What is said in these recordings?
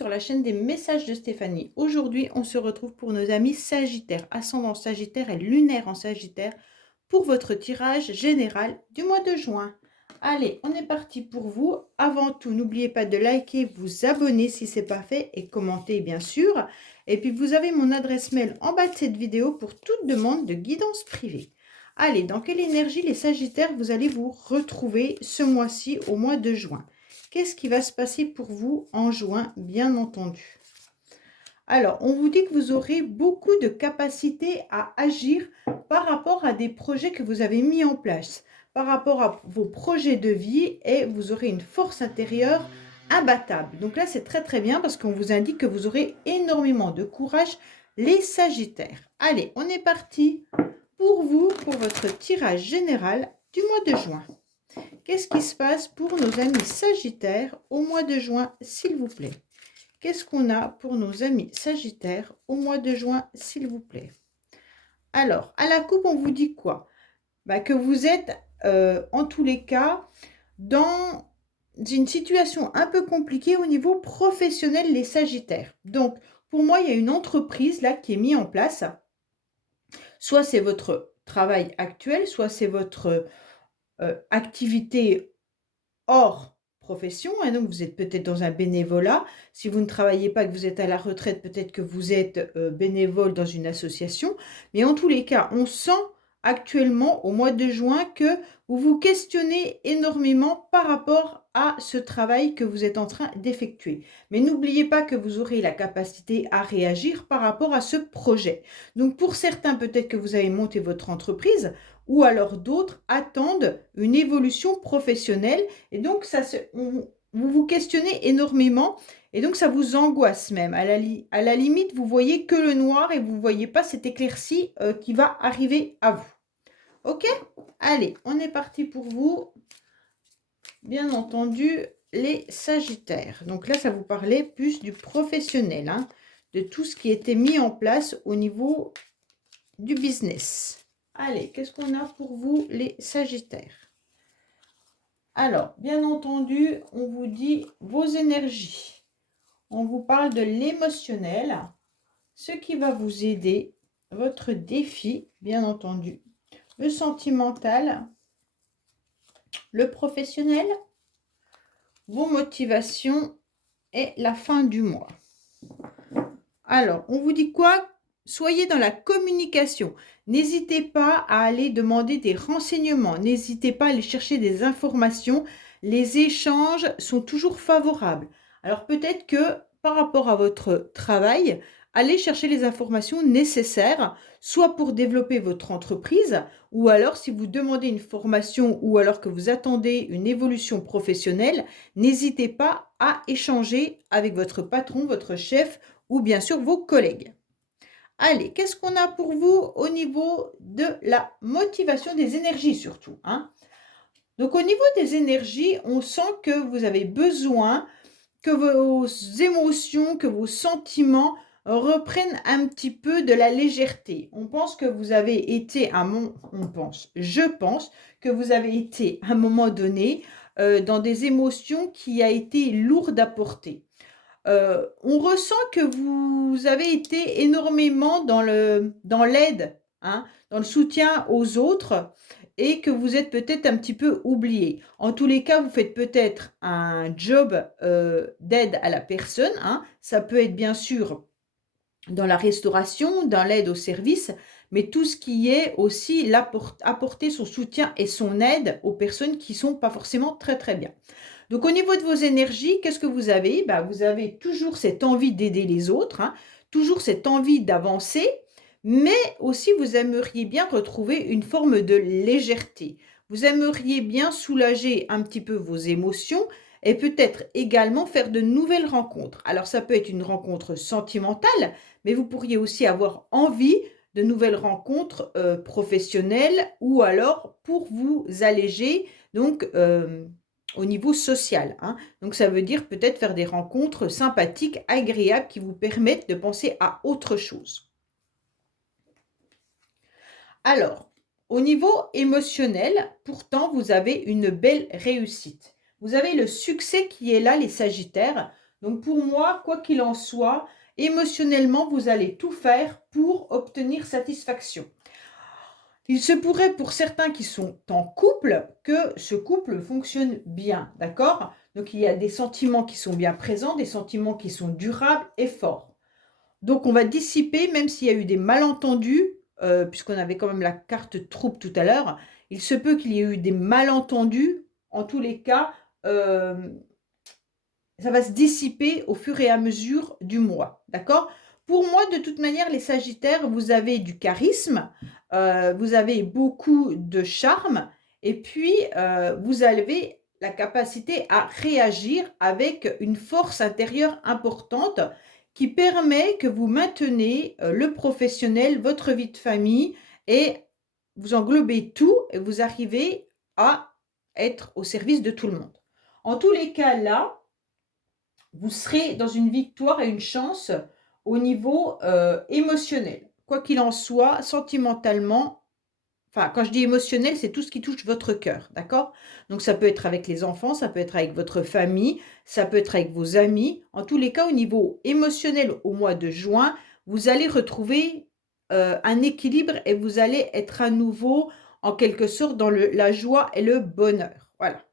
sur la chaîne des messages de Stéphanie. Aujourd'hui, on se retrouve pour nos amis Sagittaires, ascendant Sagittaire et lunaire en Sagittaire, pour votre tirage général du mois de juin. Allez, on est parti pour vous. Avant tout, n'oubliez pas de liker, vous abonner si ce n'est pas fait et commenter bien sûr. Et puis, vous avez mon adresse mail en bas de cette vidéo pour toute demande de guidance privée. Allez, dans quelle énergie les Sagittaires vous allez vous retrouver ce mois-ci au mois de juin? Qu'est-ce qui va se passer pour vous en juin, bien entendu? Alors, on vous dit que vous aurez beaucoup de capacité à agir par rapport à des projets que vous avez mis en place, par rapport à vos projets de vie, et vous aurez une force intérieure imbattable. Donc là, c'est très très bien parce qu'on vous indique que vous aurez énormément de courage, les Sagittaires. Allez, on est parti pour vous, pour votre tirage général du mois de juin. Qu'est-ce qui se passe pour nos amis Sagittaires au mois de juin, s'il vous plaît? Qu'est-ce qu'on a pour nos amis Sagittaires au mois de juin, s'il vous plaît? Alors, à la coupe, on vous dit quoi? Que vous êtes, en tous les cas, dans une situation un peu compliquée au niveau professionnel, les Sagittaires. Donc, pour moi, il y a une entreprise là qui est mise en place. Soit c'est votre travail actuel, soit c'est votre activité hors profession, hein, donc vous êtes peut-être dans un bénévolat. Si vous ne travaillez pas, que vous êtes à la retraite, peut-être que vous êtes bénévole dans une association. Mais en tous les cas, on sent actuellement au mois de juin que vous vous questionnez énormément par rapport à ce travail que vous êtes en train d'effectuer. Mais n'oubliez pas que vous aurez la capacité à réagir par rapport à ce projet. Donc pour certains, peut-être que vous avez monté votre entreprise, ou alors d'autres attendent une évolution professionnelle. Et donc, vous vous questionnez énormément et donc ça vous angoisse même. À la limite, vous voyez que le noir et vous ne voyez pas cette éclaircie qui va arriver à vous. Ok? Allez, on est parti pour vous. Bien entendu, les Sagittaires. Donc là, ça vous parlait plus du professionnel, hein, de tout ce qui était mis en place au niveau du business. Allez, qu'est-ce qu'on a pour vous, les Sagittaires? Alors, bien entendu, on vous dit vos énergies. On vous parle de l'émotionnel, ce qui va vous aider, votre défi, bien entendu, le sentimental, le professionnel, vos motivations et la fin du mois. Alors, on vous dit quoi? Soyez dans la communication. N'hésitez pas à aller demander des renseignements. N'hésitez pas à aller chercher des informations. Les échanges sont toujours favorables. Alors peut-être que par rapport à votre travail, allez chercher les informations nécessaires, soit pour développer votre entreprise, ou alors si vous demandez une formation, ou alors que vous attendez une évolution professionnelle, n'hésitez pas à échanger avec votre patron, votre chef, ou bien sûr vos collègues. Allez, qu'est-ce qu'on a pour vous au niveau de la motivation des énergies surtout, hein? Donc au niveau des énergies, on sent que vous avez besoin que vos émotions, que vos sentiments reprennent un petit peu de la légèreté. On pense que vous avez été je pense que vous avez été à un moment donné dans des émotions qui a été lourdes à porter. On ressent que vous avez été énormément dans l'aide, hein, dans le soutien aux autres et que vous êtes peut-être un petit peu oublié. En tous les cas, vous faites peut-être un job d'aide à la personne, hein. Ça peut être bien sûr dans la restauration, dans l'aide au service, mais tout ce qui est aussi apporter son soutien et son aide aux personnes qui ne sont pas forcément très très bien. Donc au niveau de vos énergies, qu'est-ce que vous avez? Vous avez toujours cette envie d'aider les autres, hein, toujours cette envie d'avancer, mais aussi vous aimeriez bien retrouver une forme de légèreté. Vous aimeriez bien soulager un petit peu vos émotions et peut-être également faire de nouvelles rencontres. Alors ça peut être une rencontre sentimentale, mais vous pourriez aussi avoir envie de nouvelles rencontres professionnelles ou alors pour vous alléger, donc au niveau social, hein. Donc ça veut dire peut-être faire des rencontres sympathiques, agréables qui vous permettent de penser à autre chose. Alors, au niveau émotionnel, pourtant, vous avez une belle réussite. Vous avez le succès qui est là, les Sagittaires. Donc pour moi, quoi qu'il en soit, émotionnellement, vous allez tout faire pour obtenir satisfaction. Il se pourrait pour certains qui sont en couple que ce couple fonctionne bien, d'accord? Donc il y a des sentiments qui sont bien présents, des sentiments qui sont durables et forts. Donc on va dissiper, même s'il y a eu des malentendus, puisqu'on avait quand même la carte trouble tout à l'heure, il se peut qu'il y ait eu des malentendus. En tous les cas, ça va se dissiper au fur et à mesure du mois, d'accord? Pour moi, de toute manière, les Sagittaires, vous avez du charisme, vous avez beaucoup de charme et puis, vous avez la capacité à réagir avec une force intérieure importante qui permet que vous maintenez, le professionnel, votre vie de famille et vous englobez tout et vous arrivez à être au service de tout le monde. En tous les cas, là, vous serez dans une victoire et une chance au niveau, émotionnel. Quoi qu'il en soit, sentimentalement, enfin, quand je dis émotionnel, c'est tout ce qui touche votre cœur, d'accord? Donc ça peut être avec les enfants, ça peut être avec votre famille, ça peut être avec vos amis. En tous les cas, au niveau émotionnel, au mois de juin, vous allez retrouver, un équilibre et vous allez être à nouveau, en quelque sorte, dans la joie et le bonheur. Voilà.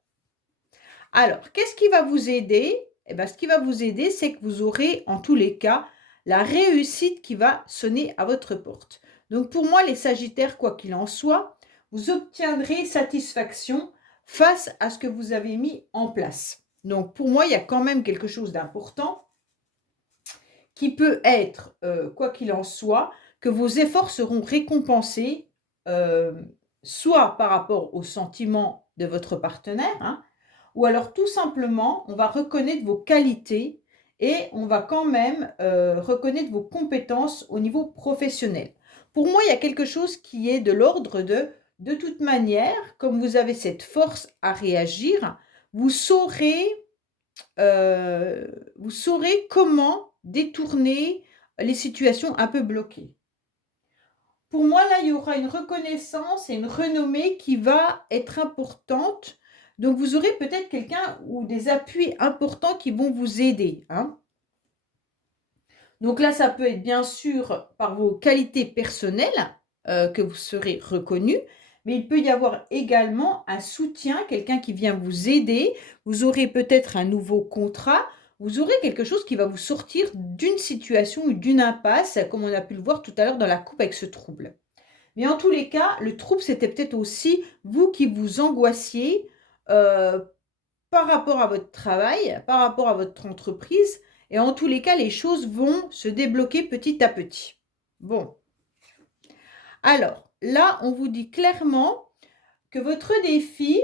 Alors, qu'est-ce qui va vous aider? Eh ben, ce qui va vous aider, c'est que vous aurez, en tous les cas, la réussite qui va sonner à votre porte. Donc, pour moi, les Sagittaires, quoi qu'il en soit, vous obtiendrez satisfaction face à ce que vous avez mis en place. Donc, pour moi, il y a quand même quelque chose d'important qui peut être, quoi qu'il en soit, que vos efforts seront récompensés, soit par rapport aux sentiments de votre partenaire, hein, ou alors tout simplement, on va reconnaître vos qualités et on va quand même, reconnaître vos compétences au niveau professionnel. Pour moi, il y a quelque chose qui est de l'ordre de toute manière, comme vous avez cette force à réagir, vous saurez, vous saurez comment détourner les situations un peu bloquées. Pour moi, là, il y aura une reconnaissance et une renommée qui va être importante. Donc, vous aurez peut-être quelqu'un ou des appuis importants qui vont vous aider, hein. Donc là, ça peut être bien sûr par vos qualités personnelles, que vous serez reconnu, mais il peut y avoir également un soutien, quelqu'un qui vient vous aider. Vous aurez peut-être un nouveau contrat, vous aurez quelque chose qui va vous sortir d'une situation ou d'une impasse, comme on a pu le voir tout à l'heure dans la coupe avec ce trouble. Mais en tous les cas, le trouble, c'était peut-être aussi vous qui vous angoissiez, heu, par rapport à votre travail, par rapport à votre entreprise et en tous les cas, les choses vont se débloquer petit à petit. Bon, alors là, on vous dit clairement que votre défi,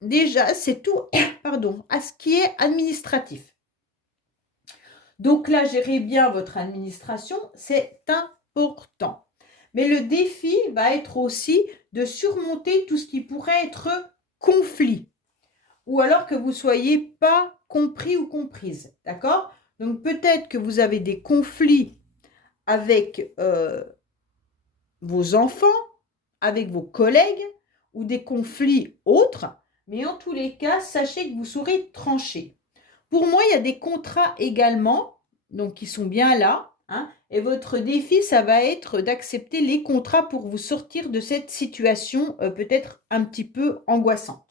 déjà, c'est tout pardon, à ce qui est administratif. Donc là, gérez bien votre administration, c'est important. Mais le défi va être aussi de surmonter tout ce qui pourrait être conflit ou alors que vous soyez pas compris ou comprise, d'accord? Donc peut-être que vous avez des conflits avec, vos enfants, avec vos collègues ou des conflits autres, mais en tous les cas, sachez que vous saurez trancher. Pour moi, il y a des contrats également, donc qui sont bien là, hein, et votre défi, ça va être d'accepter les contrats pour vous sortir de cette situation, peut-être un petit peu angoissante.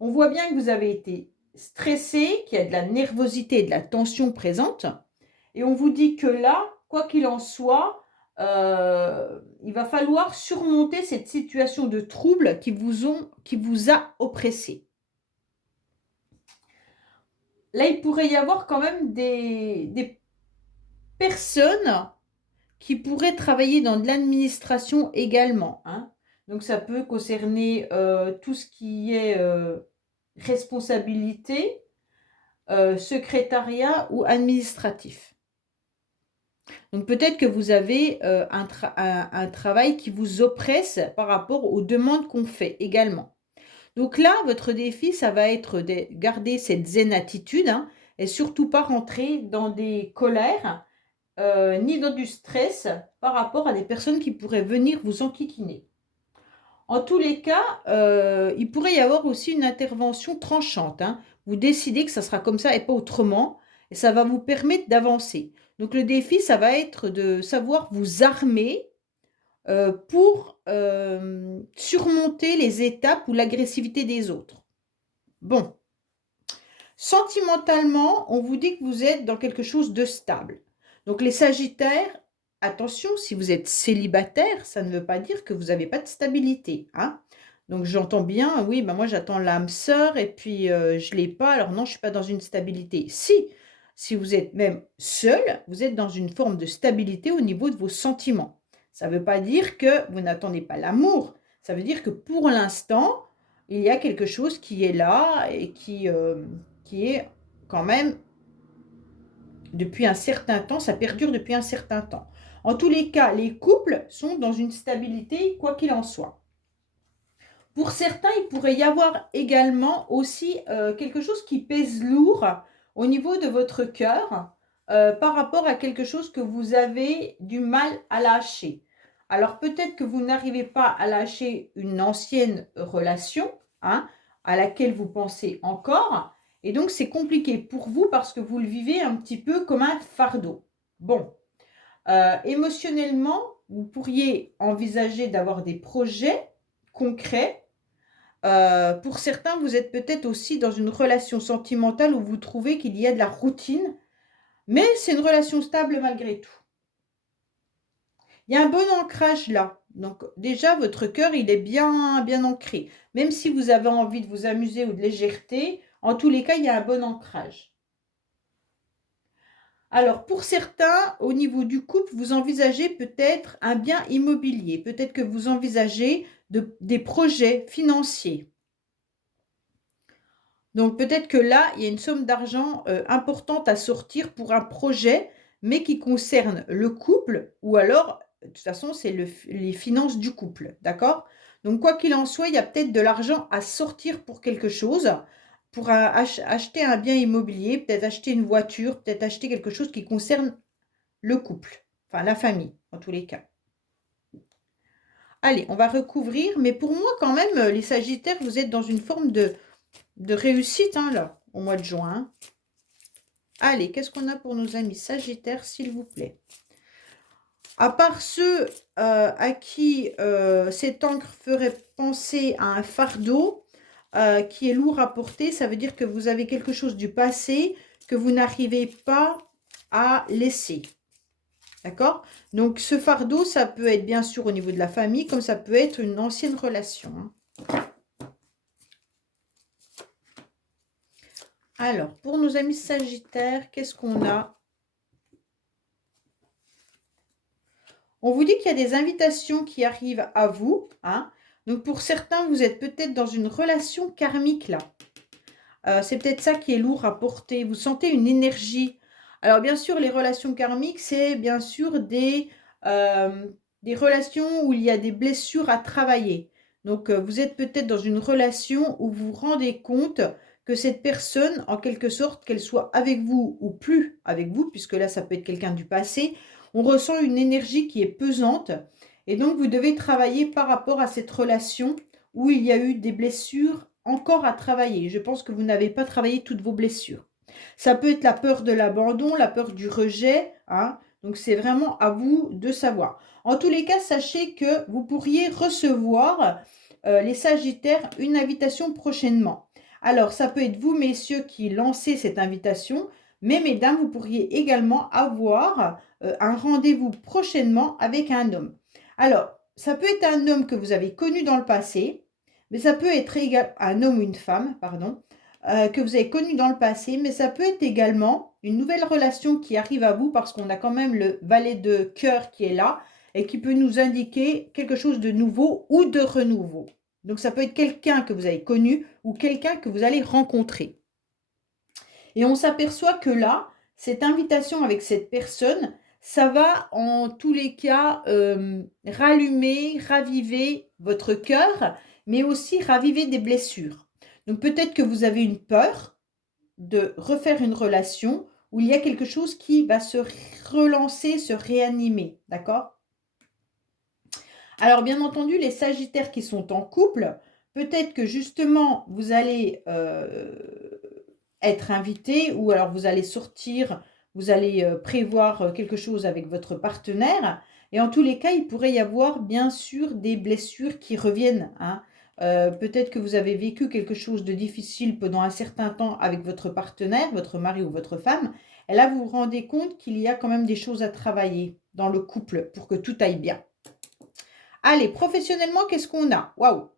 On voit bien que vous avez été stressé, qu'il y a de la nervosité et de la tension présente et on vous dit que là, quoi qu'il en soit, il va falloir surmonter cette situation de trouble qui vous a oppressé. Là, il pourrait y avoir quand même des personnes qui pourraient travailler dans de l'administration également, hein. Donc ça peut concerner, tout ce qui est, responsabilité, secrétariat ou administratif. Donc peut-être que vous avez, un travail qui vous oppresse par rapport aux demandes qu'on fait également. Donc là, votre défi, ça va être de garder cette zen attitude, hein, et surtout pas rentrer dans des colères, ni dans du stress par rapport à des personnes qui pourraient venir vous enquiquiner. En tous les cas, il pourrait y avoir aussi une intervention tranchante, hein. Vous décidez que ça sera comme ça et pas autrement et ça va vous permettre d'avancer. Donc le défi, ça va être de savoir vous armer pour surmonter les étapes ou l'agressivité des autres. Bon, sentimentalement, on vous dit que vous êtes dans quelque chose de stable. Donc les Sagittaires, attention, si vous êtes célibataire, ça ne veut pas dire que vous n'avez pas de stabilité, hein. Donc j'entends bien, oui, ben moi j'attends l'âme sœur et puis je ne l'ai pas, alors non, je ne suis pas dans une stabilité. Si vous êtes même seul, vous êtes dans une forme de stabilité au niveau de vos sentiments. Ça ne veut pas dire que vous n'attendez pas l'amour. Ça veut dire que pour l'instant, il y a quelque chose qui est là et qui est quand même depuis un certain temps, ça perdure depuis un certain temps. En tous les cas, les couples sont dans une stabilité, quoi qu'il en soit. Pour certains, il pourrait y avoir également aussi quelque chose qui pèse lourd au niveau de votre cœur par rapport à quelque chose que vous avez du mal à lâcher. Alors peut-être que vous n'arrivez pas à lâcher une ancienne relation, hein, à laquelle vous pensez encore, et donc c'est compliqué pour vous parce que vous le vivez un petit peu comme un fardeau. Bon, émotionnellement, vous pourriez envisager d'avoir des projets concrets. Pour certains, vous êtes peut-être aussi dans une relation sentimentale où vous trouvez qu'il y a de la routine, mais c'est une relation stable malgré tout. Il y a un bon ancrage là. Donc déjà, votre cœur, il est bien, bien ancré. Même si vous avez envie de vous amuser ou de légèreté, en tous les cas, il y a un bon ancrage. Alors, pour certains, au niveau du couple, vous envisagez peut-être un bien immobilier. Peut-être que vous envisagez des projets financiers. Donc peut-être que là, il y a une somme d'argent importante à sortir pour un projet, mais qui concerne le couple, ou alors, de toute façon, c'est les finances du couple, d'accord? Donc quoi qu'il en soit, il y a peut-être de l'argent à sortir pour quelque chose, pour acheter un bien immobilier, peut-être acheter une voiture, peut-être acheter quelque chose qui concerne le couple, enfin la famille, en tous les cas. Allez, on va recouvrir, mais pour moi quand même, les Sagittaires, vous êtes dans une forme de réussite, hein, là, au mois de juin. Allez, qu'est-ce qu'on a pour nos amis Sagittaires, s'il vous plaît? À part ceux à qui cette encre ferait penser à un fardeau qui est lourd à porter, ça veut dire que vous avez quelque chose du passé que vous n'arrivez pas à laisser. D'accord? Donc, ce fardeau, ça peut être bien sûr au niveau de la famille, comme ça peut être une ancienne relation, hein. Alors, pour nos amis Sagittaires, qu'est-ce qu'on a? On vous dit qu'il y a des invitations qui arrivent à vous, hein. Donc, pour certains, vous êtes peut-être dans une relation karmique, là. C'est peut-être ça qui est lourd à porter. Vous sentez une énergie. Alors, bien sûr, les relations karmiques, c'est bien sûr des relations où il y a des blessures à travailler. Donc, vous êtes peut-être dans une relation où vous vous rendez compte que cette personne, en quelque sorte, qu'elle soit avec vous ou plus avec vous, puisque là, ça peut être quelqu'un du passé, on ressent une énergie qui est pesante. Et donc, vous devez travailler par rapport à cette relation où il y a eu des blessures encore à travailler. Je pense que vous n'avez pas travaillé toutes vos blessures. Ça peut être la peur de l'abandon, la peur du rejet, hein. Donc, c'est vraiment à vous de savoir. En tous les cas, sachez que vous pourriez recevoir, les Sagittaires, une invitation prochainement. Alors, ça peut être vous, messieurs, qui lancez cette invitation, mais mesdames, vous pourriez également avoir un rendez-vous prochainement avec un homme. Alors, ça peut être un homme que vous avez connu dans le passé, mais ça peut être également un homme ou une femme, pardon, que vous avez connu dans le passé, mais ça peut être également une nouvelle relation qui arrive à vous parce qu'on a quand même le valet de cœur qui est là et qui peut nous indiquer quelque chose de nouveau ou de renouveau. Donc ça peut être quelqu'un que vous avez connu ou quelqu'un que vous allez rencontrer. Et on s'aperçoit que là, cette invitation avec cette personne, ça va en tous les cas rallumer, raviver votre cœur, mais aussi raviver des blessures. Donc peut-être que vous avez une peur de refaire une relation où il y a quelque chose qui va se relancer, se réanimer, d'accord? Alors bien entendu, les Sagittaires qui sont en couple, peut-être que justement vous allez être invité ou alors vous allez sortir, vous allez prévoir quelque chose avec votre partenaire. Et en tous les cas, il pourrait y avoir bien sûr des blessures qui reviennent, hein. Peut-être que vous avez vécu quelque chose de difficile pendant un certain temps avec votre partenaire, votre mari ou votre femme. Et là, vous vous rendez compte qu'il y a quand même des choses à travailler dans le couple pour que tout aille bien. Allez, professionnellement, qu'est-ce qu'on a? Waouh!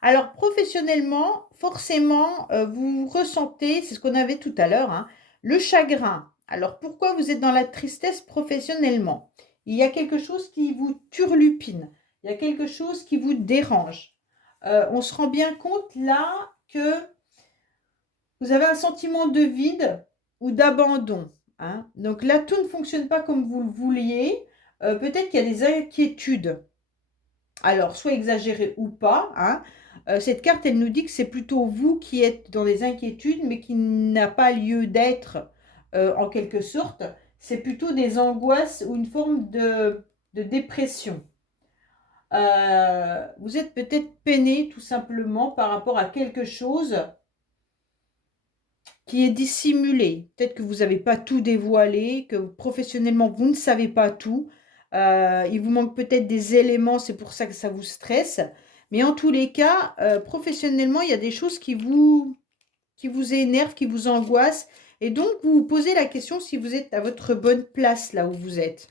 Alors, professionnellement, forcément, vous ressentez, c'est ce qu'on avait tout à l'heure, hein, le chagrin. Alors, pourquoi vous êtes dans la tristesse professionnellement? Il y a quelque chose qui vous turlupine. Il y a quelque chose qui vous dérange. On se rend bien compte là que vous avez un sentiment de vide ou d'abandon, hein. Donc là, tout ne fonctionne pas comme vous le vouliez. Peut-être qu'il y a des inquiétudes. Alors, soit exagéré ou pas, hein, cette carte, elle nous dit que c'est plutôt vous qui êtes dans des inquiétudes, mais qui n'a pas lieu d'être, en quelque sorte. C'est plutôt des angoisses ou une forme de dépression. Vous êtes peut-être peiné tout simplement par rapport à quelque chose qui est dissimulé. Peut-être que vous n'avez pas tout dévoilé, que professionnellement, vous ne savez pas tout. Il vous manque peut-être des éléments, c'est pour ça que ça vous stresse. Mais en tous les cas, professionnellement, il y a des choses qui vous énervent, qui vous angoissent. Et donc, vous vous posez la question si vous êtes à votre bonne place là où vous êtes.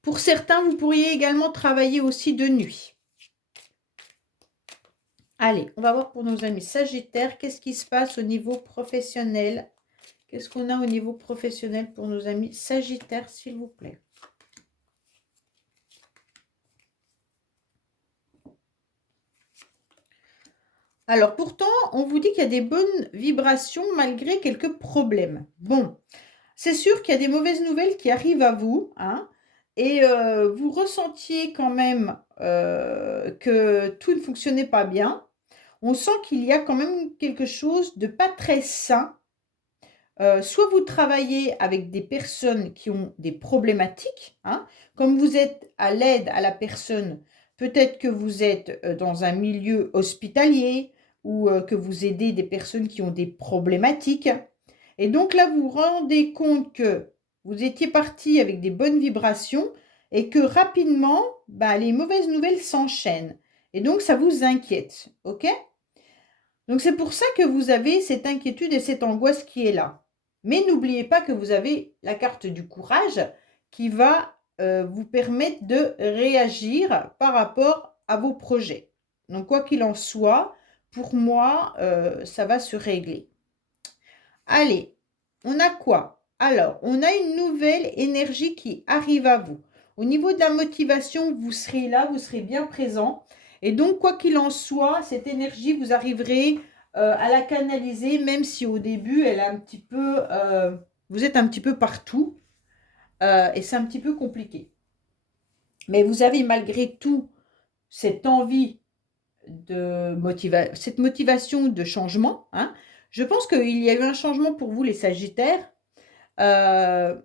Pour certains, vous pourriez également travailler aussi de nuit. Allez, on va voir pour nos amis Sagittaires, qu'est-ce qui se passe au niveau professionnel? Qu'est-ce qu'on a au niveau professionnel pour nos amis Sagittaires, s'il vous plaît? Alors, pourtant, on vous dit qu'il y a des bonnes vibrations malgré quelques problèmes. Bon, c'est sûr qu'il y a des mauvaises nouvelles qui arrivent à vous, hein, et vous ressentiez quand même que tout ne fonctionnait pas bien. On sent qu'il y a quand même quelque chose de pas très sain. Soit vous travaillez avec des personnes qui ont des problématiques, hein, comme vous êtes à l'aide à la personne, peut-être que vous êtes dans un milieu hospitalier ou que vous aidez des personnes qui ont des problématiques. Et donc là, vous vous rendez compte que vous étiez parti avec des bonnes vibrations et que rapidement, bah, les mauvaises nouvelles s'enchaînent. Et donc, ça vous inquiète, ok? Donc, c'est pour ça que vous avez cette inquiétude et cette angoisse qui est là. Mais n'oubliez pas que vous avez la carte du courage qui va vous permettre de réagir par rapport à vos projets. Donc, quoi qu'il en soit, pour moi, ça va se régler. Allez, on a quoi? Alors, on a une nouvelle énergie qui arrive à vous. Au niveau de la motivation, vous serez là, vous serez bien présent. Et donc, quoi qu'il en soit, cette énergie, vous arriverez à la canaliser, même si au début, elle a un petit peu, vous êtes un petit peu partout et c'est un petit peu compliqué. Mais vous avez malgré tout cette envie cette motivation de changement, hein. Je pense qu'il y a eu un changement pour vous, les Sagittaires. Euh,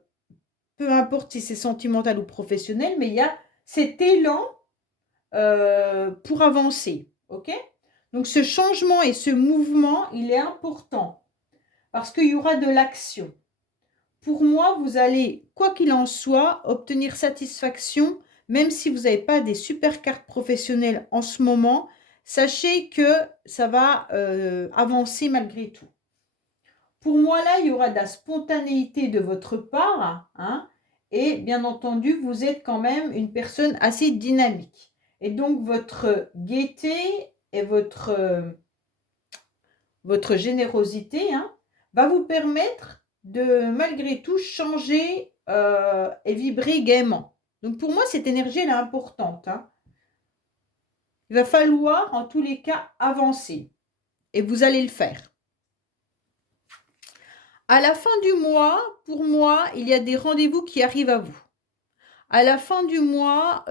Peu importe si c'est sentimental ou professionnel, mais il y a cet élan pour avancer. Ok? Donc ce changement et ce mouvement, il est important parce qu'il y aura de l'action. Pour moi, vous allez, quoi qu'il en soit, obtenir satisfaction, même si vous n'avez pas des super cartes professionnelles en ce moment. Sachez que ça va avancer malgré tout. Pour moi, là, il y aura de la spontanéité de votre part, hein, et bien entendu, vous êtes quand même une personne assez dynamique. Et donc, votre gaieté et votre générosité, hein, va vous permettre de, malgré tout, changer et vibrer gaiement. Donc, pour moi, cette énergie, elle est importante, hein. Il va falloir, en tous les cas, avancer. Et vous allez le faire. À la fin du mois, pour moi, il y a des rendez-vous qui arrivent à vous. À la fin du mois,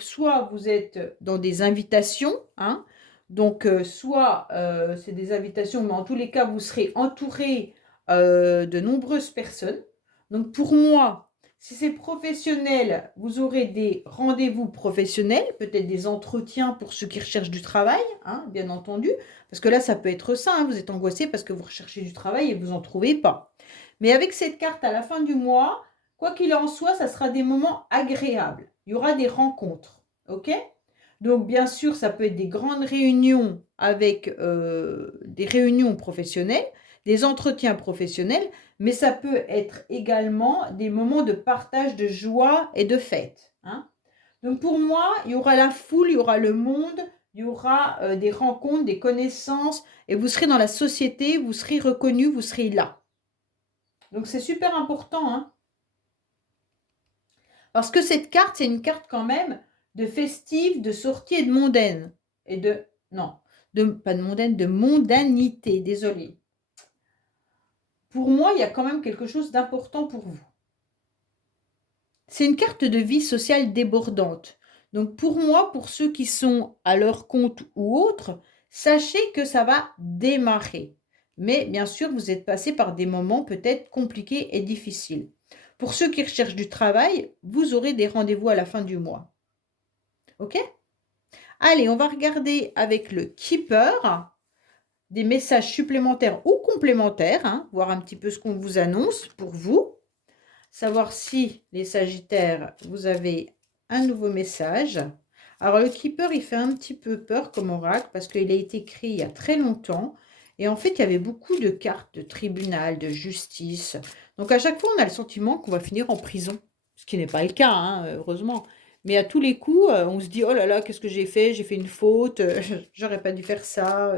soit vous êtes dans des invitations, hein, donc soit c'est des invitations, mais en tous les cas, vous serez entouré de nombreuses personnes. Donc pour moi, Si c'est professionnel, vous aurez des rendez-vous professionnels, peut-être des entretiens pour ceux qui recherchent du travail, hein, bien entendu. Parce que là, ça peut être ça, hein, vous êtes angoissé parce que vous recherchez du travail et vous n'en trouvez pas. Mais avec cette carte à la fin du mois, quoi qu'il en soit, ça sera des moments agréables. Il y aura des rencontres, ok? Donc, bien sûr, ça peut être des grandes réunions avec des réunions professionnelles, des entretiens professionnels, mais ça peut être également des moments de partage de joie et de fête, hein. Donc, pour moi, il y aura la foule, il y aura le monde, il y aura des rencontres, des connaissances, et vous serez dans la société, vous serez reconnu, vous serez là. Donc, c'est super important, hein. Parce que cette carte, c'est une carte quand même de festive, de sortie et de mondaine. Et de, non, pas de mondaine, de mondanité, désolé. Pour moi, il y a quand même quelque chose d'important pour vous. C'est une carte de vie sociale débordante. Donc pour moi, pour ceux qui sont à leur compte ou autres, sachez que ça va démarrer. Mais bien sûr, vous êtes passé par des moments peut-être compliqués et difficiles. Pour ceux qui recherchent du travail, vous aurez des rendez-vous à la fin du mois. OK? Allez, on va regarder avec le Keeper des messages supplémentaires ou complémentaires, hein, voir un petit peu ce qu'on vous annonce pour vous. Savoir si, les Sagittaires, vous avez un nouveau message. Alors, le Keeper, il fait un petit peu peur comme oracle parce qu'il a été écrit il y a très longtemps. Et en fait, il y avait beaucoup de cartes de tribunal, de justice. Donc, à chaque fois, on a le sentiment qu'on va finir en prison. Ce qui n'est pas le cas, hein, heureusement. Mais à tous les coups, on se dit, oh là là, qu'est-ce que j'ai fait? J'ai fait une faute, j'aurais pas dû faire ça.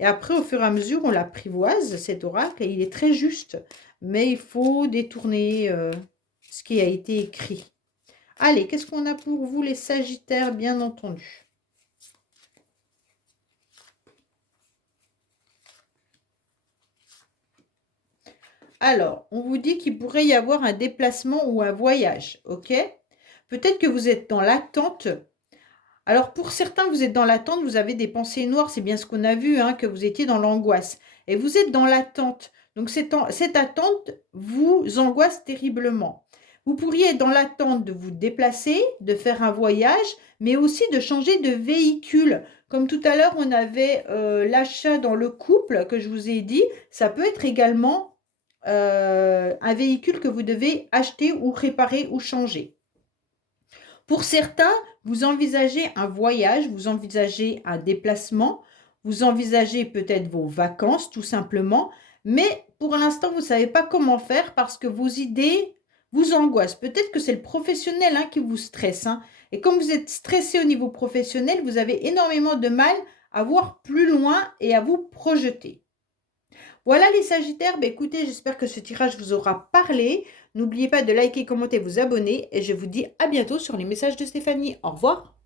Et après, au fur et à mesure, on l'apprivoise, cet oracle, et il est très juste. Mais il faut détourner ce qui a été écrit. Allez, qu'est-ce qu'on a pour vous, les Sagittaires, bien entendu? Alors, on vous dit qu'il pourrait y avoir un déplacement ou un voyage, ok? Peut-être que vous êtes dans l'attente. Alors, pour certains, vous êtes dans l'attente, vous avez des pensées noires, c'est bien ce qu'on a vu, hein, que vous étiez dans l'angoisse. Et vous êtes dans l'attente. Donc, cette attente vous angoisse terriblement. Vous pourriez être dans l'attente de vous déplacer, de faire un voyage, mais aussi de changer de véhicule. Comme tout à l'heure, on avait l'achat dans le couple que je vous ai dit. Ça peut être également un véhicule que vous devez acheter ou réparer ou changer. Pour certains, vous envisagez un voyage, vous envisagez un déplacement, vous envisagez peut-être vos vacances tout simplement, mais pour l'instant, vous ne savez pas comment faire parce que vos idées vous angoissent. Peut-être que c'est le professionnel, hein, qui vous stresse, hein. Et comme vous êtes stressé au niveau professionnel, vous avez énormément de mal à voir plus loin et à vous projeter. Voilà les Sagittaires, écoutez, j'espère que ce tirage vous aura parlé. N'oubliez pas de liker, commenter, vous abonner et je vous dis à bientôt sur les messages de Stéphanie. Au revoir.